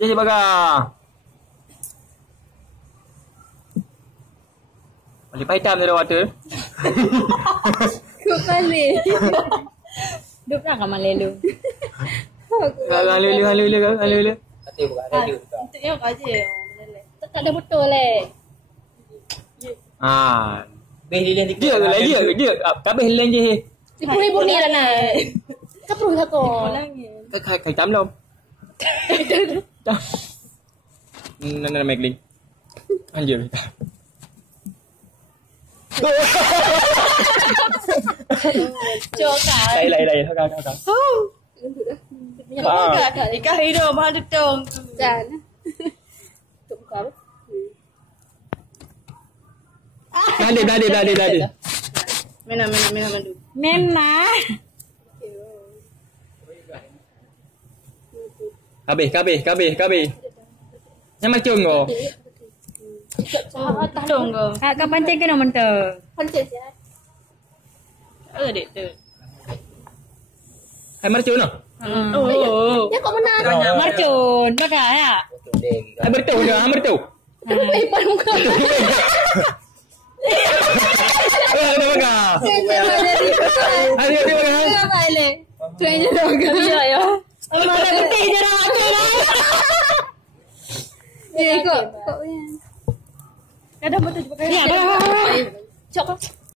Jadi baga. Boleh paitam dia water. Kau balik. Duk nak kaman lelu. Halo. Hati bukan radio juga. Untuk yang aja. Tak ada betul leh. Ah. Beh dia dikit. Dia. Kabeh lain je. 10,000 ni lah nak. Kapru satu. Kai tam đâu. Nên mệt đi. Anh vừa Cho cả. Đây thôi cao. Có cả cái hero mà được trông. Jangan. Tunggu kau. Dah. Mana. Memang. Kabeh. Yang macam tu. Trông rồi. Kau pancing ke nombor tu? Pancing je. Dek tu. Hai macam tu. Oh. Ya kau mana? Marcun. Baga ya. Untuk dia gitu. Hai bertu. Kenapa ipan muka? Ada baga. Ada baga. Apa ini? Tuan je dah baga. Ya. Mana betul je dah aku lah. Kau. Ada betul juga. Ya, dah. Cok.